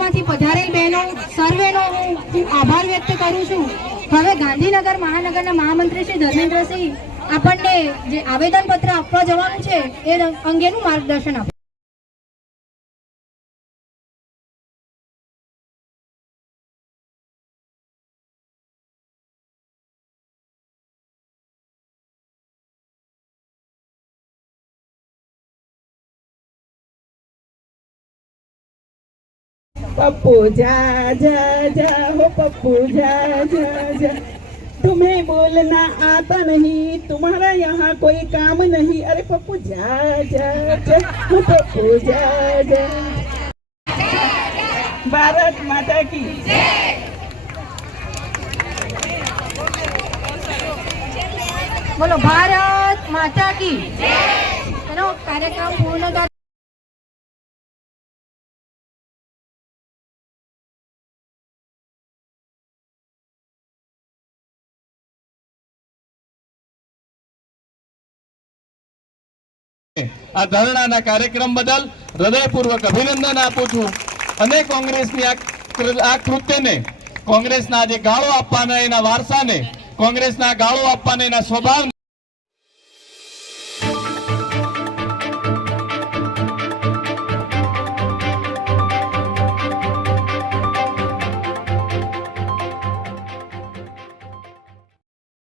જિલ્લામાંથી પધારેલ બહેનો, સર્વેનો હું આભાર વ્યક્ત કરું છું. હવે ગાંધીનગર મહાનગરના મહામંત્રી શ્રી ધર્મેન્દ્રસિંહ આપણને જે આવેદનપત્ર આપવા જવાનું છે, એ અંગેનું માર્ગદર્શન આપે पप्पू, जा जा जा, हो पप्पू, जा जा जा। तुम्हें बोलना आता नहीं, तुम्हारा यहाँ कोई काम नहीं। अरे पप्पू, जा जा जा, हो पप्पू, जा जा। भारत माता की। बोलो, भारत माता की। कार्यक्रम पूर्ण આ ધરણાના કાર્યક્રમ બદલ હૃદયપૂર્વક અભિનંદન આપું છું. અને કોંગ્રેસની આ કૃત્યને, કોંગ્રેસના જે ગાળો આપવાના એના વારસાને, કોંગ્રેસના ગાળો આપવાના એના સ્વભાવ